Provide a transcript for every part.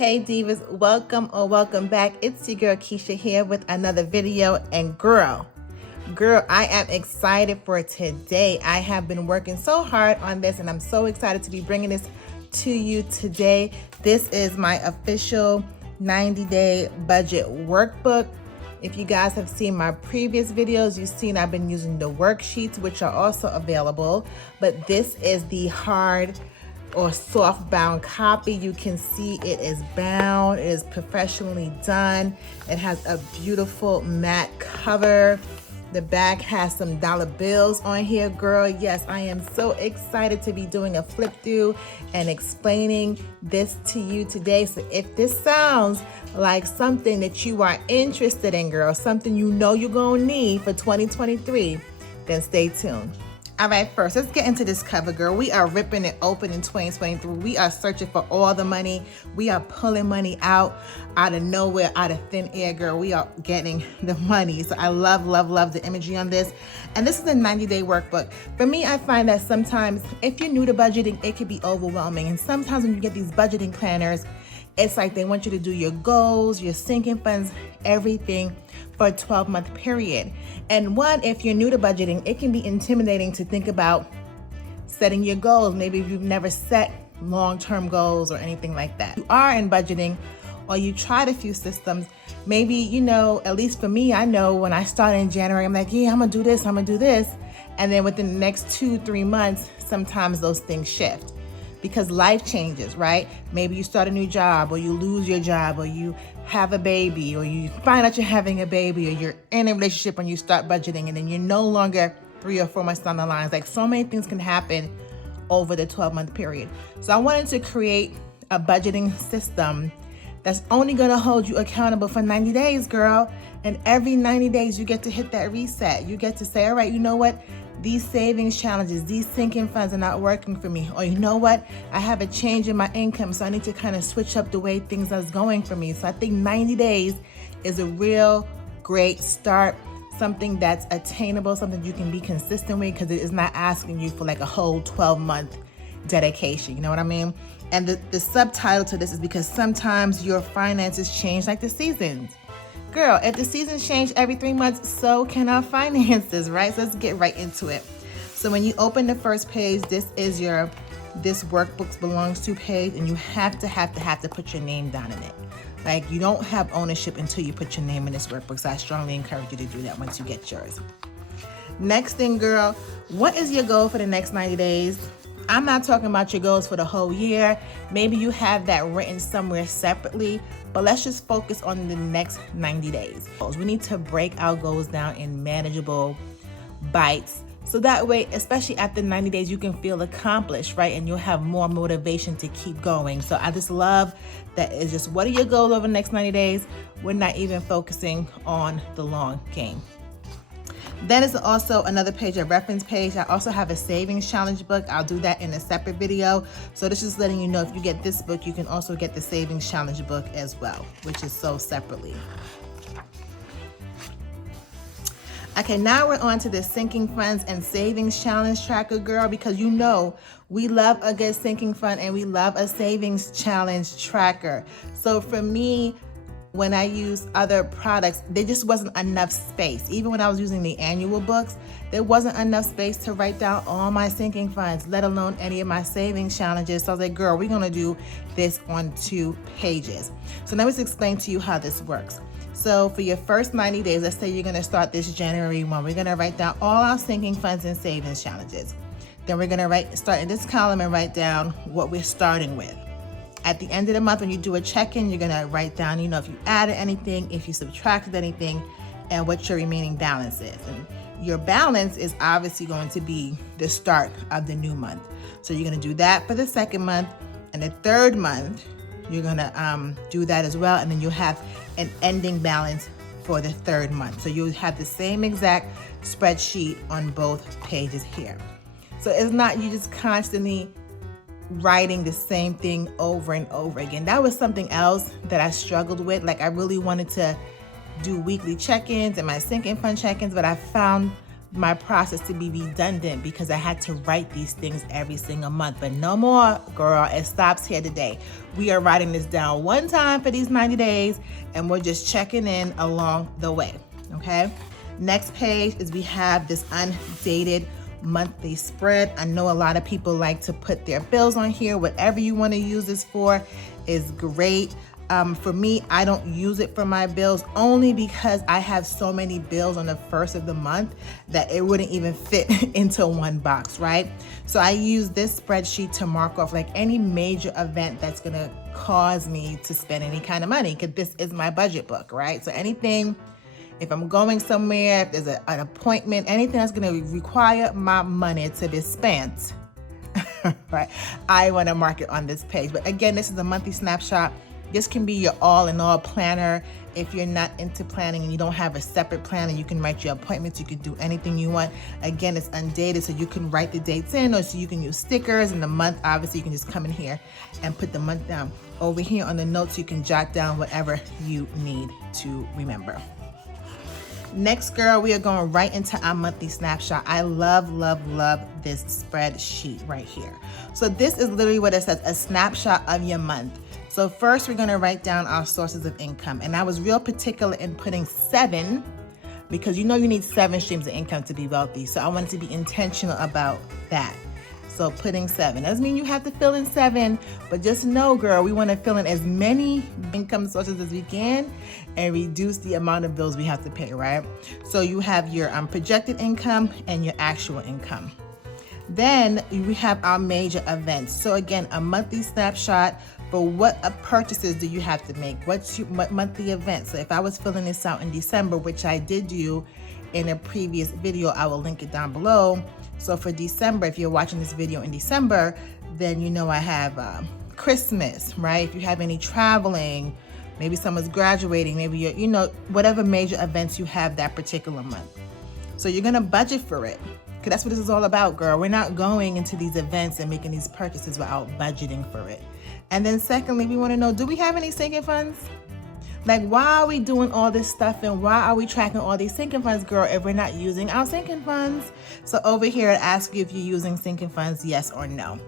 Hey Divas, welcome back. It's your girl Keisha here with another video. And girl, I am excited for today. I have been working so hard on this and I'm so excited to be bringing this to you today. This is my official 90-day budget workbook. If you guys have seen my previous videos, you've seen I've been using the worksheets, which are also available, but this is the hard or soft bound copy. You can see it is bound, it is professionally done. It has a beautiful matte cover. The back has some dollar bills on here, girl. Yes, I am so excited to be doing a flip through and explaining this to you today. So if this sounds like something that you are interested in, girl, something you know you're gonna need for 2023, then stay tuned. All right, first, let's get into this cover, girl. We are ripping it open in 2023. We are searching for all the money. We are pulling money out of nowhere, out of thin air, girl. We are getting the money. So I love the imagery on this. And this is a 90-day workbook. For me, I find that sometimes if you're new to budgeting, it can be overwhelming. And sometimes when you get these budgeting planners, it's like they want you to do your goals, your sinking funds, everything for a 12-month period. And one, if you're new to budgeting, it can be intimidating to think about setting your goals. Maybe if you've never set long-term goals or anything like that. You are in budgeting or you tried a few systems, maybe, you know, at least for me, I know when I started in January, I'm like, yeah, I'm gonna do this. And then within the next 2-3 months, sometimes those things shift. Because life changes, right? Maybe you start a new job or you lose your job or you have a baby or you find out you're having a baby or you're in a relationship and you start budgeting and then you're no longer 3 or 4 months down the line. Like so many things can happen over the 12-month period. So I wanted to create a budgeting system that's only gonna hold you accountable for 90 days, girl. And every 90 days you get to hit that reset. You get to say, all right, you know what? These savings challenges, these sinking funds are not working for me. Or you know what? I have a change in my income, so I need to kind of switch up the way things are going for me. So I think 90 days is a real great start, something that's attainable, something you can be consistent with because it is not asking you for like a whole 12-month dedication. You know what I mean? And the subtitle to this is because sometimes your finances change like the seasons. Girl, if the seasons change every 3 months, so can our finances, right? So let's get right into it. So when you open the first page, this is your this workbook belongs to page, and you have to put your name down in it. Like you don't have ownership until you put your name in this workbook. So I strongly encourage you to do that once you get yours. Next thing, girl, what is your goal for the next 90 days? I'm not talking about your goals for the whole year. Maybe you have that written somewhere separately, but let's just focus on the next 90 days. We need to break our goals down in manageable bites. So that way, especially after 90 days, you can feel accomplished, right? And you'll have more motivation to keep going. So I just love that it's just, what are your goals over the next 90 days? We're not even focusing on the long game. Then is also another page, a reference page. I also have a savings challenge book. I'll do that in a separate video. So this is letting you know if you get this book, you can also get the savings challenge book as well, which is sold separately. Okay, now we're on to the sinking funds and savings challenge tracker, girl, because you know we love a good sinking fund and we love a savings challenge tracker. So for me, when I use other products, there just wasn't enough space. Even when I was using the annual books, there wasn't enough space to write down all my sinking funds, let alone any of my savings challenges. So I was like, girl, we're gonna do this on 2 pages. So let me just explain to you how this works. So for your first 90 days, let's say you're gonna start this January 1, we're gonna write down all our sinking funds and savings challenges. Then we're gonna start in this column and write down what we're starting with. At the end of the month, when you do a check-in, you're gonna write down, you know, if you added anything, if you subtracted anything, and what your remaining balance is. And your balance is obviously going to be the start of the new month. So you're gonna do that for the second month, and the third month, you're gonna do that as well, and then you'll have an ending balance for the third month. So you'll have the same exact spreadsheet on both pages here. So it's not you just constantly writing the same thing over and over again. That was something else that I struggled with. Like I really wanted to do weekly check-ins and my sinking fund check-ins, but I found my process to be redundant because I had to write these things every single month. But no more, girl, it stops here today. We are writing this down one time for these 90 days and we're just checking in along the way, okay? Next page is we have this undated monthly spread. I know a lot of people like to put their bills on here. Whatever you want to use this for is great. For me, I don't use it for my bills only because I have so many bills on the first of the month that it wouldn't even fit into one box, right? So I use this spreadsheet to mark off like any major event that's gonna cause me to spend any kind of money, because this is my budget book, right? So anything, if I'm going somewhere, if there's an appointment, anything that's gonna require my money to be spent, right? I wanna mark it on this page. But again, this is a monthly snapshot. This can be your all-in-all planner. If you're not into planning and you don't have a separate planner, you can write your appointments, you can do anything you want. Again, it's undated, so you can write the dates in, or so you can use stickers. And the month, obviously, you can just come in here and put the month down. Over here on the notes, you can jot down whatever you need to remember. Next, girl, we are going right into our monthly snapshot. I love, love, love this spreadsheet right here. So this is literally what it says, a snapshot of your month. So first we're gonna write down our sources of income. And I was real particular in putting 7 because you know you need 7 streams of income to be wealthy. So I wanted to be intentional about that. So putting 7. Doesn't mean you have to fill in 7, but just know, girl, we wanna fill in as many income sources as we can and reduce the amount of bills we have to pay, right? So you have your projected income and your actual income. Then we have our major events. So again, a monthly snapshot for what purchases do you have to make? What monthly events? So if I was filling this out in December, which I did do in a previous video, I will link it down below. So for December, if you're watching this video in December, then you know I have Christmas, right? If you have any traveling, maybe someone's graduating, maybe you're, you know, whatever major events you have that particular month. So you're gonna budget for it. Because that's what this is all about, girl. We're not going into these events and making these purchases without budgeting for it. And then secondly, we want to know, do we have any sinking funds? Like, why are we doing all this stuff and why are we tracking all these sinking funds, girl, if we're not using our sinking funds? So over here, it asks you if you're using sinking funds, yes or no.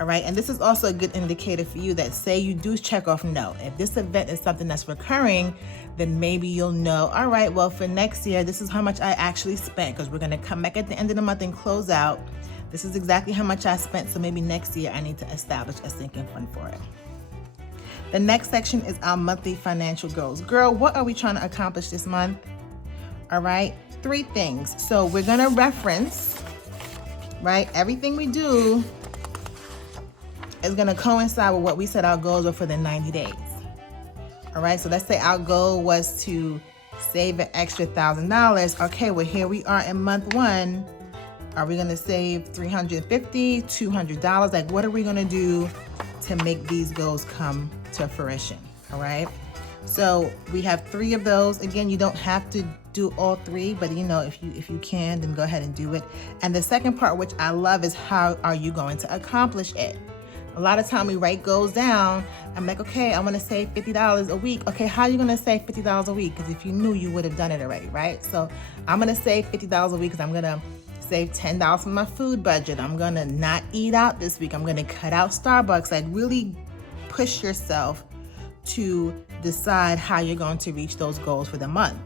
All right, and this is also a good indicator for you that say you do check off no. If this event is something that's recurring, then maybe you'll know, all right, well, for next year, this is how much I actually spent, because we're gonna come back at the end of the month and close out. This is exactly how much I spent, so maybe next year I need to establish a sinking fund for it. The next section is our monthly financial goals. Girl, what are we trying to accomplish this month? All right, 3 things. So we're gonna reference, right, everything we do is gonna coincide with what we said our goals were for the 90 days. All right, so let's say our goal was to save an extra $1,000. Okay, well, here we are in month 1. Are we gonna save $350, $200? Like, what are we gonna do to make these goals come to fruition? All right, so we have 3 of those. Again, you don't have to do all 3, but you know, if you can, then go ahead and do it. And the second part, which I love, is how are you going to accomplish it? A lot of time we write goals down. I'm like, okay, I want to save $50 a week. Okay, how are you going to save $50 a week? Because if you knew, you would have done it already, right? So I'm going to save $50 a week because I'm going to save $10 from my food budget. I'm going to not eat out this week. I'm going to cut out Starbucks. Like, really push yourself to decide how you're going to reach those goals for the month.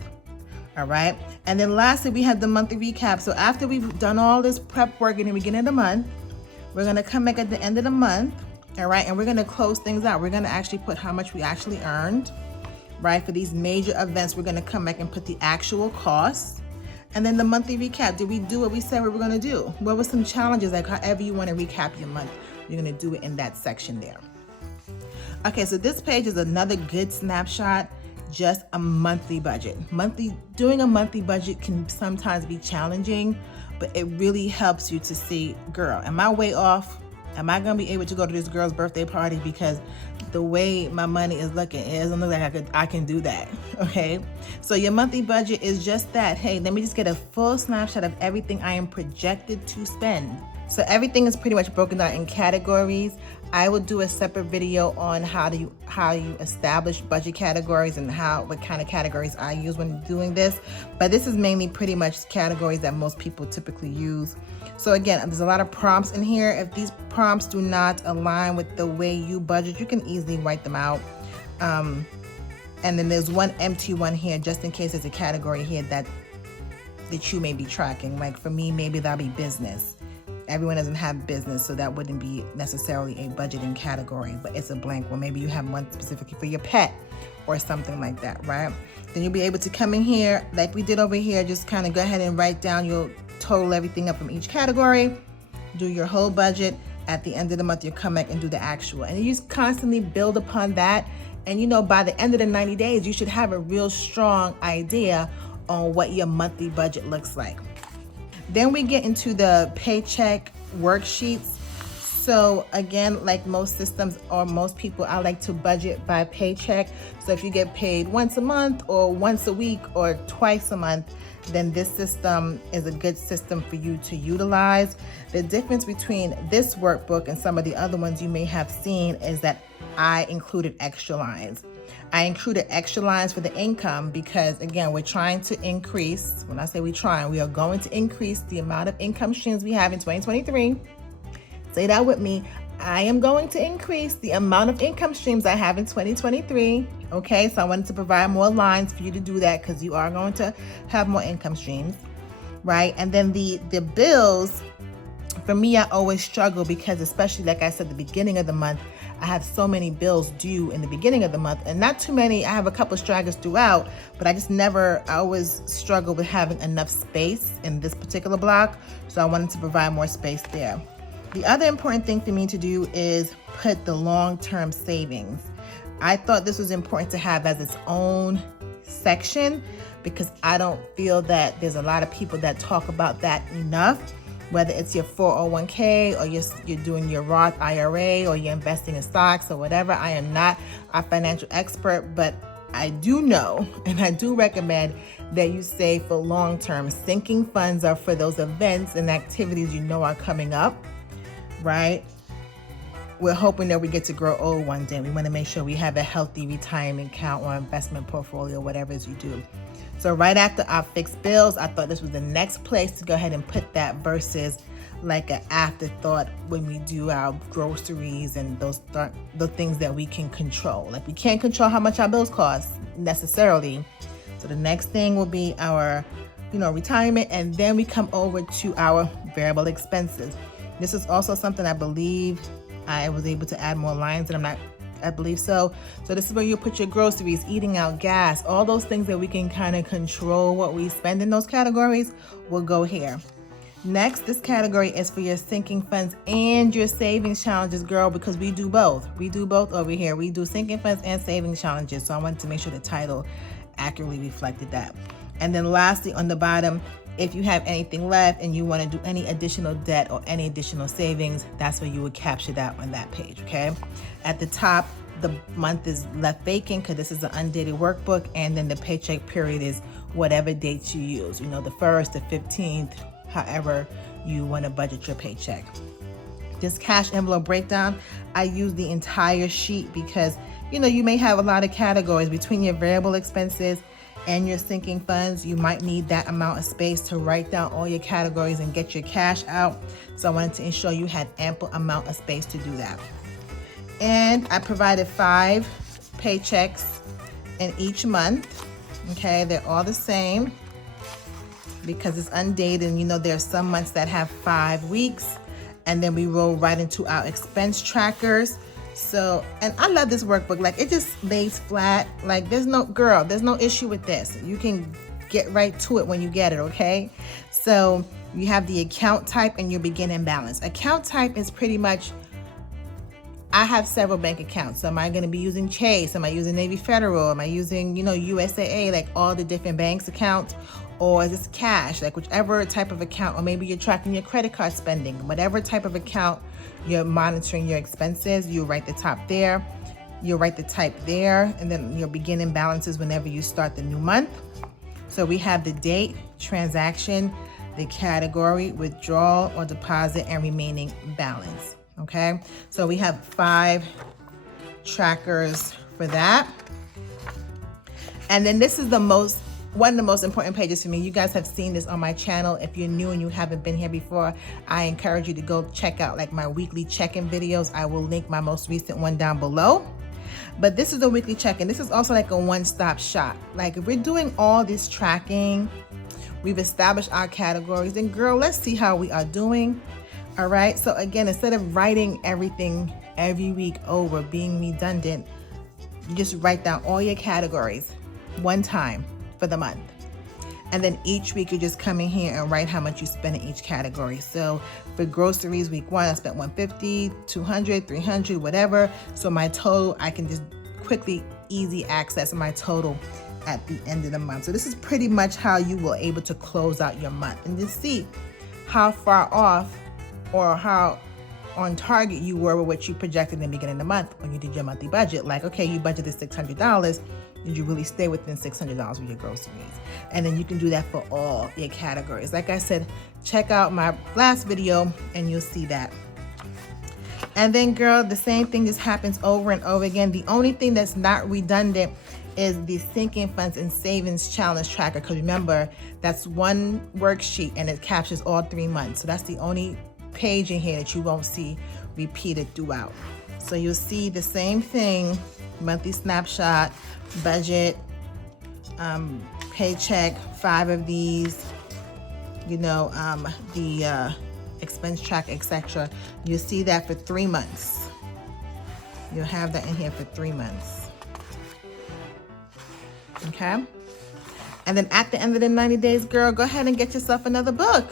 All right. And then lastly, we have the monthly recap. So after we've done all this prep work in the beginning of the month, we're going to come back at the end of the month, all right, and we're going to close things out. We're going to actually put how much we actually earned, right? For these major events, we're going to come back and put the actual costs. And then the monthly recap. Did we do what we said we were going to do? What were some challenges? Like, however you want to recap your month, you're going to do it in that section there. Okay, so this page is another good snapshot, just a monthly budget. Doing a monthly budget can sometimes be challenging, but it really helps you to see, girl, am I way off? Am I gonna be able to go to this girl's birthday party because the way my money is looking, it doesn't look like I can do that, okay? So your monthly budget is just that. Hey, let me just get a full snapshot of everything I am projected to spend. So everything is pretty much broken down in categories. I will do a separate video on how you establish budget categories and what kind of categories I use when doing this. But this is mainly pretty much categories that most people typically use. So again, there's a lot of prompts in here. If these prompts do not align with the way you budget, you can easily write them out. And then there's one empty one here, just in case there's a category here that you may be tracking. Like for me, maybe that'll be business. Everyone doesn't have business, so that wouldn't be necessarily a budgeting category, but it's a blank one. Maybe you have one specifically for your pet or something like that, right? Then you'll be able to come in here, like we did over here, just kind of go ahead and write down, you'll total everything up from each category, do your whole budget. At the end of the month, you'll come back and do the actual. And you just constantly build upon that. And by the end of the 90 days, you should have a real strong idea on what your monthly budget looks like. Then we get into the paycheck worksheets. So again, like most systems or most people, I like to budget by paycheck. So if you get paid once a month or once a week or twice a month, then this system is a good system for you to utilize. The difference between this workbook and some of the other ones you may have seen is that I included extra lines. I included extra lines for the income because, again, we're trying to increase. When I say we are going to increase the amount of income streams we have in 2023. Say that with me. I am going to increase the amount of income streams I have in 2023. Okay, so I wanted to provide more lines for you to do that because you are going to have more income streams, right? And then the bills, for me, I always struggle because, especially like I said, the beginning of the month, I have so many bills due in the beginning of the month, and not too many. I have a couple of stragglers throughout, but I always struggle with having enough space in this particular block. So I wanted to provide more space there. The other important thing for me to do is put the long-term savings. I thought this was important to have as its own section because I don't feel that there's a lot of people that talk about that enough. Whether it's your 401k or you're doing your Roth IRA or you're investing in stocks or whatever. I am not a financial expert, but I do know and I do recommend that you save for long-term. Sinking funds are for those events and activities are coming up, right? We're hoping that we get to grow old one day. We want to make sure we have a healthy retirement account or investment portfolio, whatever it is you do. So right after our fixed bills, I thought this was the next place to go ahead and put that versus like an afterthought when we do our groceries and the things that we can control. Like we can't control how much our bills cost necessarily. So the next thing will be our, retirement, and then we come over to our variable expenses. This is also something I believe I was able to add more lines, and I believe so. So this is where you put your groceries, eating out, gas, all those things that we can kind of control what we spend in those categories will go here. Next, this category is for your sinking funds and your savings challenges, girl, because we do both. We do both over here. We do sinking funds and savings challenges. So I wanted to make sure the title accurately reflected that. And then lastly, on the bottom, if you have anything left and you want to do any additional debt or any additional savings, that's where you would capture that on that page, okay? At the top, the month is left vacant because this is an undated workbook, and then the paycheck period is whatever dates you use, the 1st, the 15th, however you want to budget your paycheck. This cash envelope breakdown, I use the entire sheet because, you may have a lot of categories between your variable expenses and your sinking funds. You might need that amount of space to write down all your categories and get your cash out. So I wanted to ensure you had ample amount of space to do that. And I provided 5 paychecks in each month. Okay, they're all the same because it's undated. And there are some months that have 5 weeks, and then we roll right into our expense trackers. So, and I love this workbook. Like, it just lays flat. Like, there's no issue with this. You can get right to it when you get it, okay? So you have the account type and your beginning balance. Account type is pretty much, I have several bank accounts. So am I going to be using Chase? Am I using Navy Federal? Am I using, USAA, like all the different banks accounts? Or is this cash, like whichever type of account, or maybe you're tracking your credit card spending, whatever type of account you're monitoring your expenses, you write the top there, you write the type there, and then your beginning balances whenever you start the new month. So we have the date, transaction, the category, withdrawal or deposit, and remaining balance. Okay, so we have 5 trackers for that. And then this is one of the most important pages for me. You guys have seen this on my channel. If you're new and you haven't been here before, I encourage you to go check out like my weekly check-in videos. I will link my most recent one down below. But this is a weekly check-in. This is also like a one-stop shop. Like if we're doing all this tracking, we've established our categories, and girl, let's see how we are doing. All right, so again, instead of writing everything every week over, being redundant, you just write down all your categories one time for the month. And then each week you just come in here and write how much you spend in each category. So for groceries, week 1, I spent $150, $200, $300, whatever. So my total, I can just quickly, easy access my total at the end of the month. So this is pretty much how you will able to close out your month and just see how far off or how on target you were with what you projected in the beginning of the month when you did your monthly budget. Like, okay, you budgeted $600. Did you really stay within $600 with your groceries? And then you can do that for all your categories. Like I said, check out my last video and you'll see that. And then girl, the same thing just happens over and over again. The only thing that's not redundant is the sinking funds and savings challenge tracker. Because remember, that's one worksheet and it captures all 3 months. So that's the only page in here that you won't see repeated throughout. So you'll see the same thing, monthly snapshot, budget, paycheck, 5 of these, the expense track, etc. You'll see that for 3 months. You'll have that in here for 3 months. Okay? And then at the end of the 90 days, girl, go ahead and get yourself another book.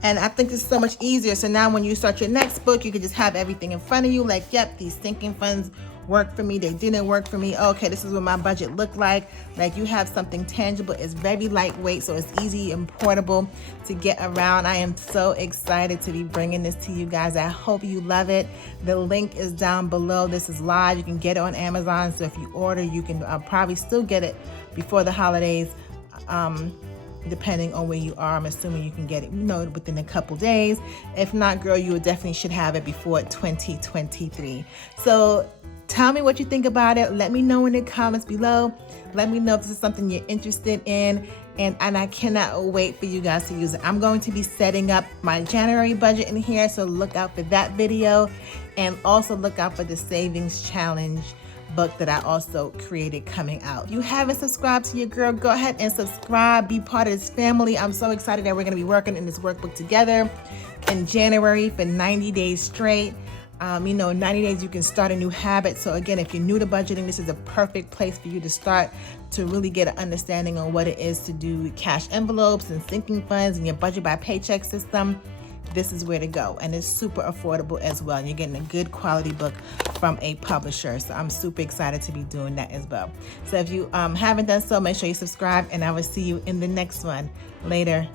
And I think it's so much easier. So now when you start your next book, you can just have everything in front of you. Like, yep, these sinking funds worked for me. They didn't work for me. Okay, this is what my budget looked like. Like you have something tangible. It's very lightweight, so it's easy and portable to get around. I am so excited to be bringing this to you guys. I hope you love it. The link is down below. This is live. You can get it on Amazon. So if you order, you can probably still get it before the holidays. Depending on where you are, I'm assuming you can get it, within a couple days. If not, girl, you definitely should have it before 2023. So tell me what you think about it. Let me know in the comments below. Let me know if this is something you're interested in. And I cannot wait for you guys to use it. I'm going to be setting up my January budget in here, so look out for that video. And also look out for the savings challenge book that I also created coming out. If you haven't subscribed to your girl, go ahead and subscribe. Be part of this family. I'm so excited that we're going to be working in this workbook together in January for 90 days straight. 90 days you can start a new habit. So again, if you're new to budgeting, this is a perfect place for you to start to really get an understanding on what it is to do cash envelopes and sinking funds and your budget by paycheck system. This is where to go, and it's super affordable as well. You're getting a good quality book from a publisher, so I'm super excited to be doing that as well. So if you haven't done so, make sure you subscribe, and I will see you in the next one. Later.